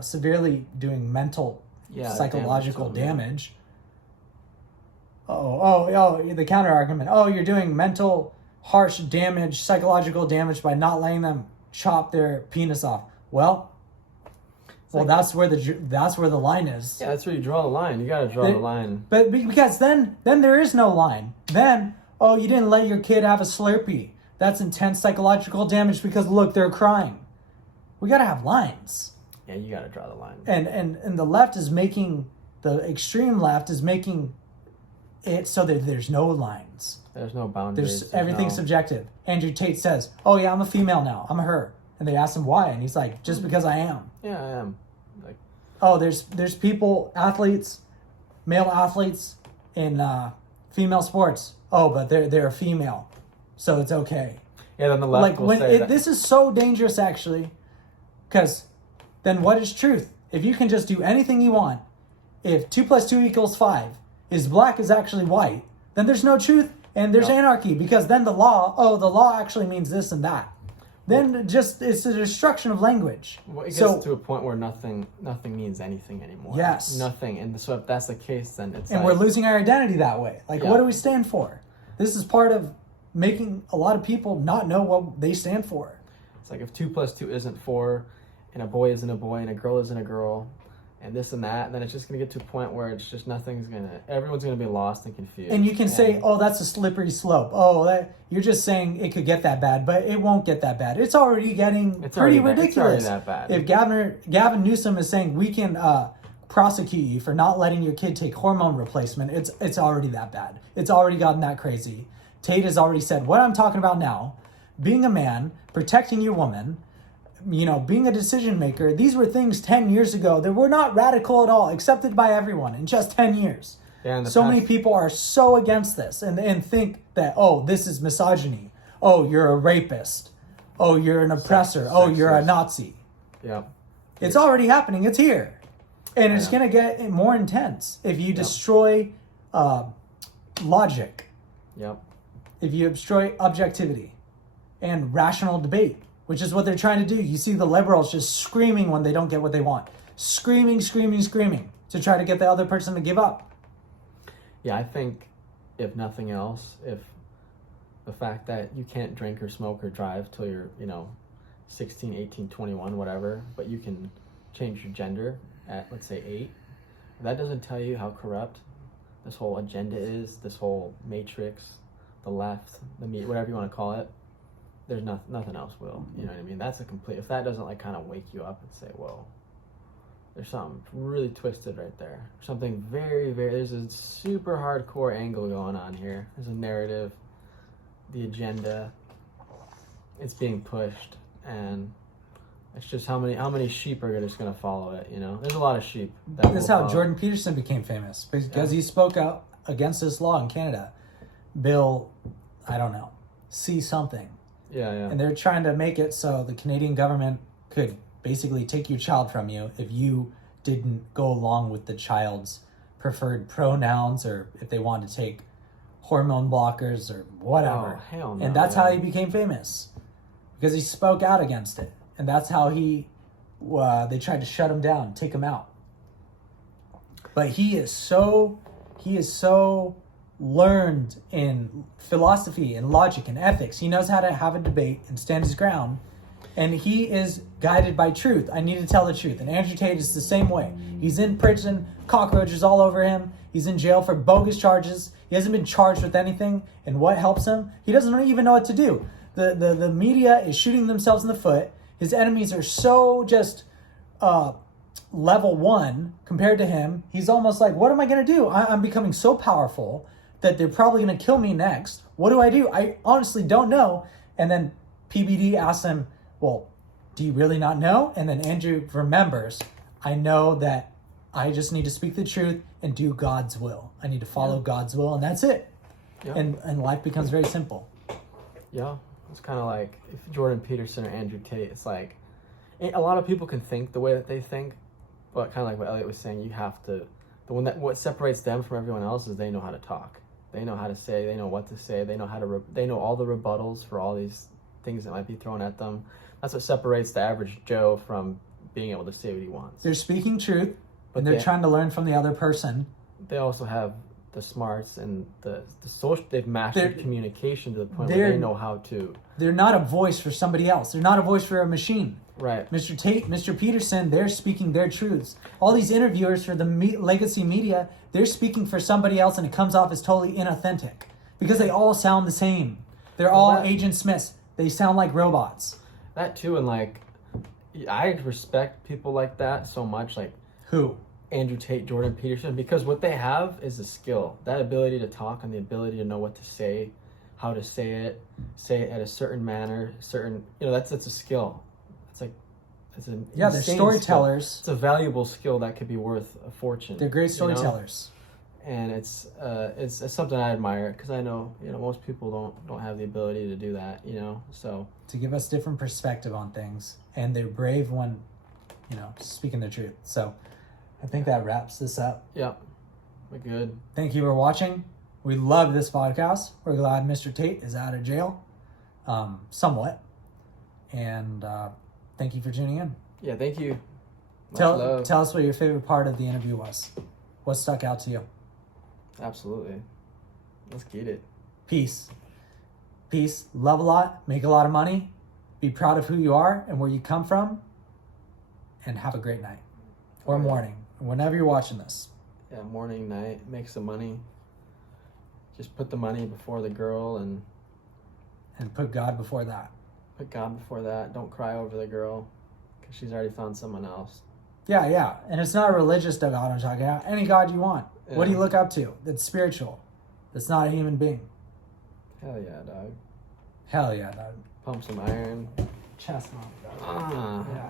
severely doing mental, psychological damage. The counter argument. Oh, you're doing mental, harsh damage, psychological damage by not letting them chop their penis off. That's where the line is. Yeah, that's where you draw the line. You got to draw the line. But because then there is no line. Then, you didn't let your kid have a Slurpee. That's intense psychological damage because look, they're crying. We got to have lines. Yeah, you got to draw the line. And the left is making, the extreme left is making it so that there's no lines. There's no boundaries. There's everything's subjective. Andrew Tate says, oh yeah, I'm a female now. I'm a her. And they ask him why. And he's like, just because I am. Yeah, I am. There's people, male athletes in female sports. Oh, but they're a female. So it's okay. Yeah, then the left will say that. This is so dangerous, actually. Because then what is truth? If you can just do anything you want, if 2 + 2 = 5, is black is actually white, then there's no truth and there's anarchy, because then the law actually means this and that. Then it's a destruction of language. Well, it gets to a point where nothing means anything anymore. Yes. Nothing. And so if that's the case, then it's we're losing our identity that way. What do we stand for? This is part of making a lot of people not know what they stand for. It's like if 2 + 2 isn't 4, and a boy isn't a boy, and a girl isn't a girl, and this and that, and then it's just gonna get to a point where it's just everyone's gonna be lost and confused. And you can say, "Oh, that's a slippery slope." Oh, you're just saying it could get that bad, but it won't get that bad. It's already getting pretty ridiculous. It's already that bad. If Gavin Newsom is saying we can prosecute you for not letting your kid take hormone replacement, it's already that bad. It's already gotten that crazy. Tate has already said what I'm talking about now: being a man, protecting your woman. Being a decision maker, these were things 10 years ago that were not radical at all, accepted by everyone in just 10 years. Yeah, so many people are so against this and think that, oh, this is misogyny. Oh, you're a rapist. Oh, you're an oppressor. Oh, you're a Nazi. Yeah. It's already happening. It's here. And it's going to get more intense if you destroy logic. Yep. If you destroy objectivity and rational debate. Which is what they're trying to do. You see the liberals just screaming when they don't get what they want. Screaming to try to get the other person to give up. Yeah, I think if nothing else, if the fact that you can't drink or smoke or drive till you're, 16, 18, 21, whatever, but you can change your gender at, let's say, 8, that doesn't tell you how corrupt this whole agenda is, this whole matrix, the left, the media, whatever you want to call it. There's nothing else will. You know what I mean? That's if that doesn't kind of wake you up and say, whoa, there's something really twisted right there. Something very, very, there's a super hardcore angle going on here. There's a narrative, the agenda, it's being pushed, and it's just how many sheep are just going to follow it, There's a lot of sheep. That's how Jordan Peterson became famous, because he spoke out against this law in Canada. Bill, I don't know, see something. Yeah. And they're trying to make it so the Canadian government could basically take your child from you if you didn't go along with the child's preferred pronouns, or if they wanted to take hormone blockers or whatever. Oh, hell no. And that's how he became famous, because he spoke out against it. And that's how they tried to shut him down, take him out. But he is so learned in philosophy and logic and ethics. He knows how to have a debate and stand his ground. And he is guided by truth. I need to tell the truth. And Andrew Tate is the same way. He's in prison, cockroaches all over him. He's in jail for bogus charges. He hasn't been charged with anything. And what helps him? He doesn't even know what to do. The media is shooting themselves in the foot. His enemies are so just level 1 compared to him. He's almost like, what am I going to do? I'm becoming so powerful that they're probably going to kill me next. What do? I honestly don't know. And then PBD asks him, well, do you really not know? And then Andrew remembers, I know that I just need to speak the truth and do God's will. I need to follow God's will, and that's it. Yeah. And life becomes very simple. Yeah. It's kind of like if Jordan Peterson or Andrew Tate, it's like a lot of people can think the way that they think, but kind of like what Elliot was saying, you have to, what separates them from everyone else is they know how to talk. They know how to say, they know what to say, they know they know all the rebuttals for all these things that might be thrown at them. That's what separates the average Joe from being able to say what he wants. They're speaking truth, but they're trying to learn from the other person. They also have the smarts and the social, they've mastered communication to the point where they know how to. They're not a voice for somebody else. They're not a voice for a machine. Right. Mr. Tate, Mr. Peterson, they're speaking their truths. All these interviewers for the legacy media, they're speaking for somebody else, and it comes off as totally inauthentic because they all sound the same. They're all Agent Smiths. They sound like robots. That too, and like, I respect people like that so much. Like who? Andrew Tate, Jordan Peterson, because what they have is a skill, that ability to talk and the ability to know what to say, how to say it at a certain manner, that's a skill. It's an they're storytellers. Skill. It's a valuable skill that could be worth a fortune. They're great storytellers, and it's something I admire because I know most people don't have the ability to do that. So to give us different perspective on things, and they're brave when speaking the truth. So I think that wraps this up. Yep, we're good. Thank you for watching. We love this podcast. We're glad Mr. Tate is out of jail, somewhat, and. Thank you for tuning in. Yeah, thank you. Tell us what your favorite part of the interview was. What stuck out to you? Absolutely. Let's get it. Peace. Love a lot. Make a lot of money. Be proud of who you are and where you come from. and have a great night. Or morning. Whenever you're watching this. Yeah, morning, night, make some money. Just put the money before the girl and put God before that. Put God before that. Don't cry over the girl because she's already found someone else. Yeah. And it's not a religious God I'm talking about. Any God you want. Yeah. What do you look up to? That's spiritual. That's not a human being. Hell yeah, dog. Hell yeah, dog. Pump some iron. Chest bump, dog. Yeah.